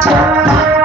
Tchau, tchau.